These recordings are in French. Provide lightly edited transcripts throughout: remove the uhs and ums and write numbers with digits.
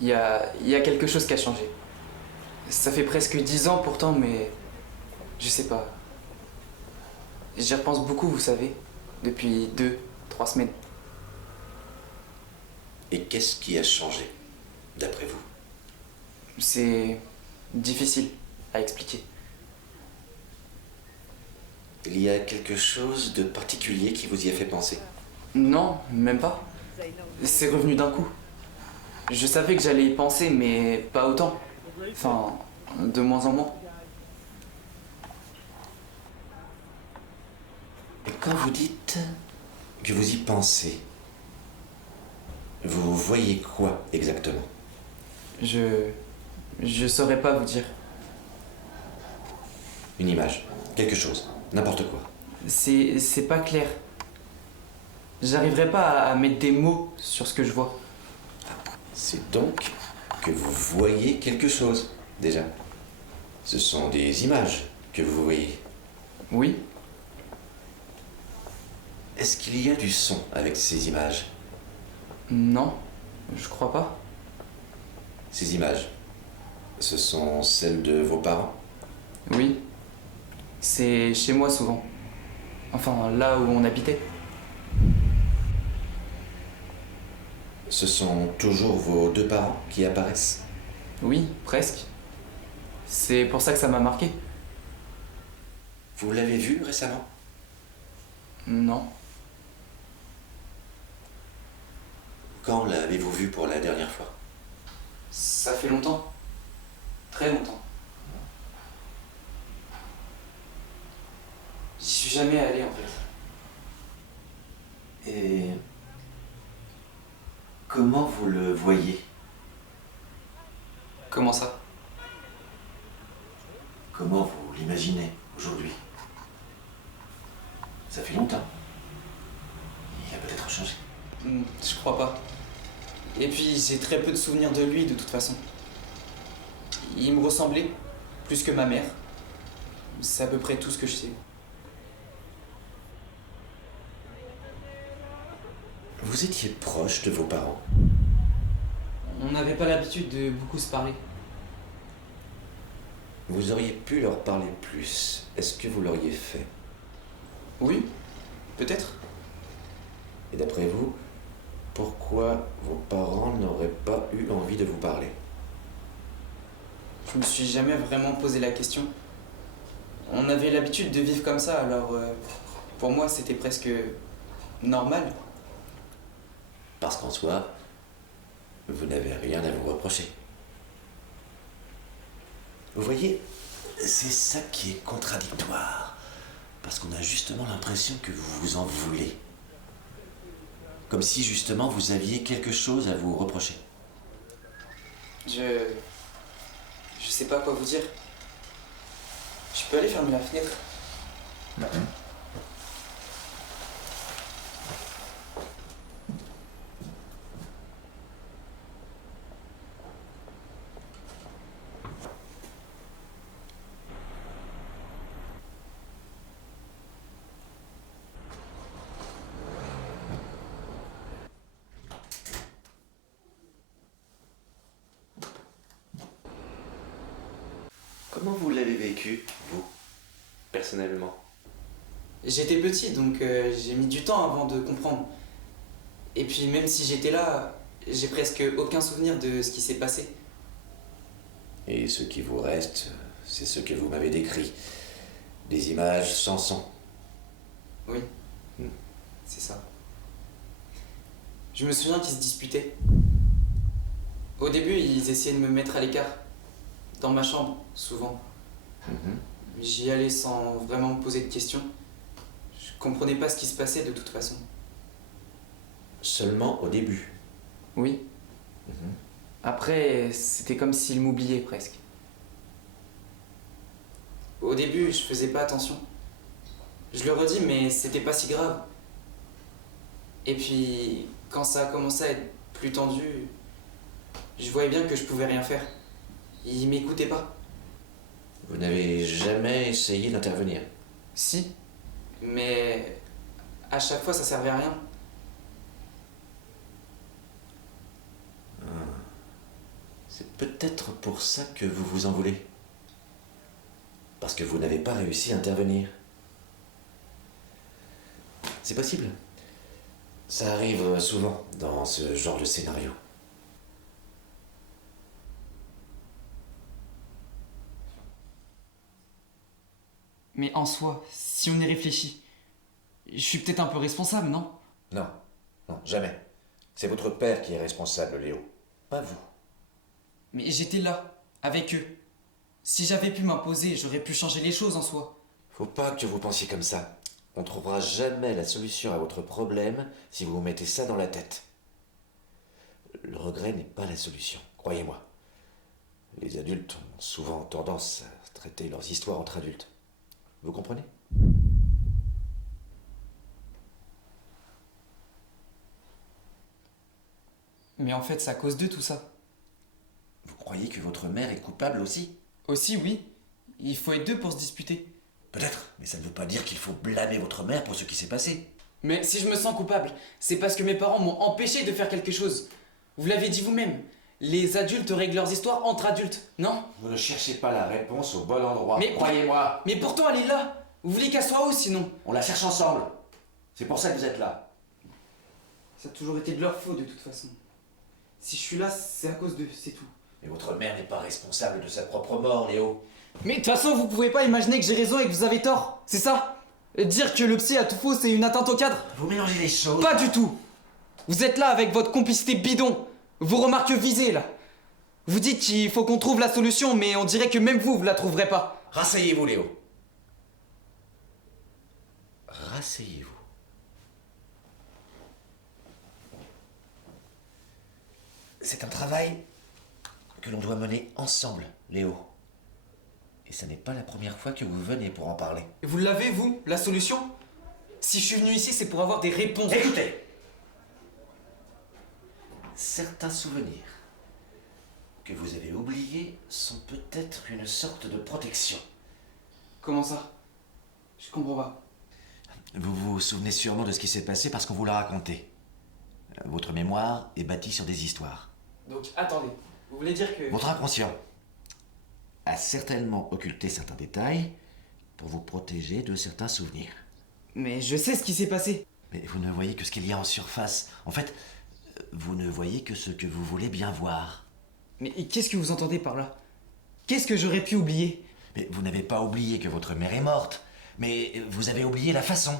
Il y a quelque chose qui a changé. Ça fait presque 10 ans pourtant, mais je sais pas. J'y repense beaucoup, vous savez, depuis 3 semaines. Et qu'est-ce qui a changé, d'après vous? C'est difficile à expliquer. Il y a quelque chose de particulier qui vous y a fait penser? Non, même pas. C'est revenu d'un coup. Je savais que j'allais y penser, mais pas autant. Enfin, de moins en moins. Et quand vous dites que vous y pensez, vous voyez quoi exactement? Je... Je saurais pas vous dire. Une image, quelque chose, n'importe quoi. C'est pas clair. J'arriverai pas à mettre des mots sur ce que je vois. C'est donc que vous voyez quelque chose, déjà. Ce sont des images que vous voyez. Oui, Est-ce qu'il y a du son avec ces images? non, je crois pas. Ces images, ce sont celles de vos parents? Oui, c'est chez moi souvent. Enfin, là où on habitait. Ce sont toujours vos deux parents qui apparaissent? Oui, presque. C'est pour ça que ça m'a marqué. Vous l'avez vu récemment? Non. Quand l'avez-vous vu pour la dernière fois? Ça fait longtemps. Très longtemps. J'y suis jamais allé en fait. Et comment vous le voyez? Comment ça? Comment vous l'imaginez aujourd'hui? Ça fait longtemps. Il a peut-être changé. Je crois pas. Et puis j'ai très peu de souvenirs de lui de toute façon. Il me ressemblait, plus que ma mère. C'est à peu près tout ce que je sais. Vous étiez proche de vos parents? On n'avait pas l'habitude de beaucoup se parler. Vous auriez pu leur parler plus. Est-ce que vous l'auriez fait? Oui, peut-être. Et d'après vous, pourquoi vos parents n'auraient pas eu envie de vous parler? Je me suis jamais vraiment posé la question. On avait l'habitude de vivre comme ça, alors pour moi c'était presque normal. Parce qu'en soi, vous n'avez rien à vous reprocher. Vous voyez, c'est ça qui est contradictoire. Parce qu'on a justement l'impression que vous vous en voulez. Comme si justement vous aviez quelque chose à vous reprocher. Je sais pas quoi vous dire. Je peux aller fermer la fenêtre? Comment vous l'avez vécu, vous, personnellement? J'étais petit, donc j'ai mis du temps avant de comprendre. Et puis même si j'étais là, j'ai presque aucun souvenir de ce qui s'est passé. Et ce qui vous reste, c'est ce que vous m'avez décrit. Des images sans son. Oui, c'est ça. Je me souviens qu'ils se disputaient. Au début, ils essayaient de me mettre à l'écart. Dans ma chambre, souvent. J'y allais sans vraiment me poser de questions. Je comprenais pas ce qui se passait de toute façon. Seulement au début. Oui. Après, c'était comme s'ils m'oubliaient presque. Au début, je faisais pas attention. Je le redis, mais c'était pas si grave. Et puis, quand ça a commencé à être plus tendu, je voyais bien que je pouvais rien faire. Ils m'écoutaient pas. Vous n'avez jamais essayé d'intervenir? Si, mais à chaque fois, ça servait à rien. C'est peut-être pour ça que vous vous en voulez. Parce que vous n'avez pas réussi à intervenir. C'est possible. Ça arrive souvent dans ce genre de scénario. Mais en soi, si on y réfléchit, je suis peut-être un peu responsable, non? Non, non, jamais. C'est votre père qui est responsable, Léo. Pas vous. Mais j'étais là, avec eux. Si j'avais pu m'imposer, j'aurais pu changer les choses en soi. Faut pas que vous pensiez comme ça. On trouvera jamais la solution à votre problème si vous vous mettez ça dans la tête. Le regret n'est pas la solution, croyez-moi. Les adultes ont souvent tendance à traiter leurs histoires entre adultes. Vous comprenez? Mais en fait, c'est à cause d'eux tout ça. Vous croyez que votre mère est coupable aussi? Aussi, oui. Il faut être deux pour se disputer. Peut-être, mais ça ne veut pas dire qu'il faut blâmer votre mère pour ce qui s'est passé. Mais si je me sens coupable, c'est parce que mes parents m'ont empêché de faire quelque chose. Vous l'avez dit vous-même. Les adultes règlent leurs histoires entre adultes, non? Vous ne cherchez pas la réponse au bon endroit, Mais croyez-moi. Mais pourtant, elle est là. Vous voulez qu'elle soit où sinon? On la cherche ensemble. C'est pour ça que vous êtes là. Ça a toujours été de leur faute de toute façon. Si je suis là, c'est à cause d'eux, c'est tout. Mais votre mère n'est pas responsable de sa propre mort, Léo. Mais de toute façon, vous pouvez pas imaginer que j'ai raison et que vous avez tort, c'est ça? Dire que le psy a tout faux, c'est une atteinte au cadre? Vous mélangez les choses. Pas du tout. Vous êtes là avec votre complicité bidon. Vos remarques visées, là. Vous dites qu'il faut qu'on trouve la solution, mais on dirait que même vous, vous la trouverez pas. Rasseyez-vous, Léo. Rasseyez-vous. C'est un travail que l'on doit mener ensemble, Léo. Et ce n'est pas la première fois que vous venez pour en parler. Et vous l'avez, vous, la solution? Si je suis venu ici, c'est pour avoir des réponses. Écoutez! Certains souvenirs que vous avez oubliés sont peut-être une sorte de protection. Comment ça? Je comprends pas. Vous vous souvenez sûrement de ce qui s'est passé parce qu'on vous l'a raconté. Votre mémoire est bâtie sur des histoires. Donc, attendez. Vous voulez dire que... Votre inconscient a certainement occulté certains détails pour vous protéger de certains souvenirs. Mais je sais ce qui s'est passé. Mais vous ne voyez que ce qu'il y a en surface. En fait, vous ne voyez que ce que vous voulez bien voir. Mais qu'est-ce que vous entendez par là? Qu'est-ce que j'aurais pu oublier? Mais vous n'avez pas oublié que votre mère est morte. Mais vous avez oublié la façon,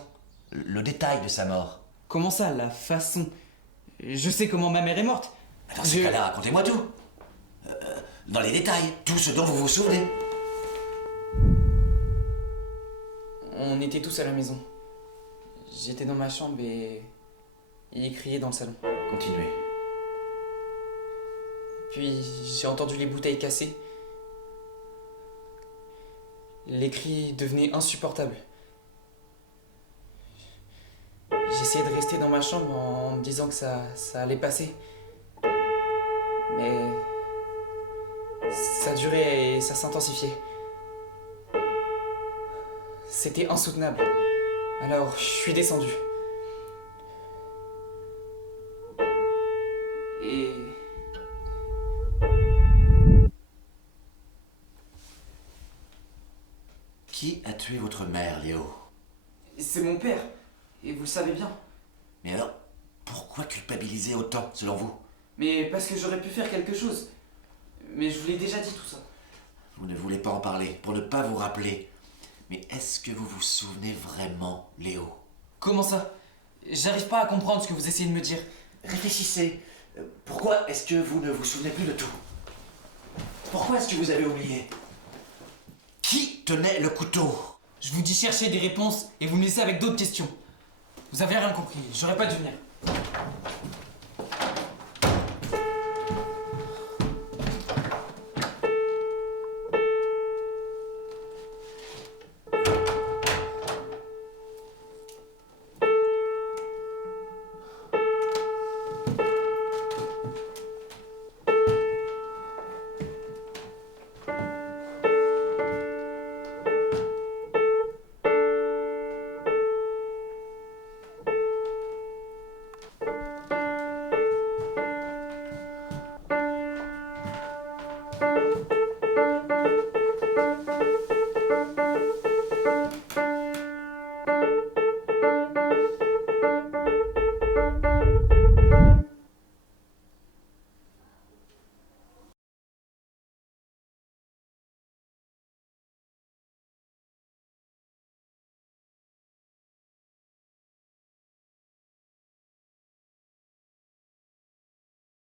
le détail de sa mort. Comment ça, la façon? Je sais comment ma mère est morte. Dans ce cas-là, racontez-moi tout. Dans les détails, tout ce dont vous vous souvenez. On était tous à la maison. J'étais dans ma chambre et il criait dans le salon. Continuez. Puis j'ai entendu les bouteilles cassées. Les cris devenaient insupportables. J'essayais de rester dans ma chambre en me disant que ça allait passer. Mais ça durait et ça s'intensifiait. C'était insoutenable. Alors je suis descendu. Et... Qui a tué votre mère, Léo? c'est mon père. Et vous le savez bien. Mais alors, pourquoi culpabiliser autant, selon vous? Mais parce que j'aurais pu faire quelque chose. Mais je vous l'ai déjà dit tout ça. Vous ne voulez pas en parler, pour ne pas vous rappeler. Mais est-ce que vous vous souvenez vraiment, Léo? Comment ça? J'arrive pas à comprendre ce que vous essayez de me dire. Réfléchissez. Pourquoi est-ce que vous ne vous souvenez plus de tout? Pourquoi est-ce que vous avez oublié? Qui tenait le couteau? Je vous dis chercher des réponses et vous me laissez avec d'autres questions. Vous avez rien compris, j'aurais pas dû venir.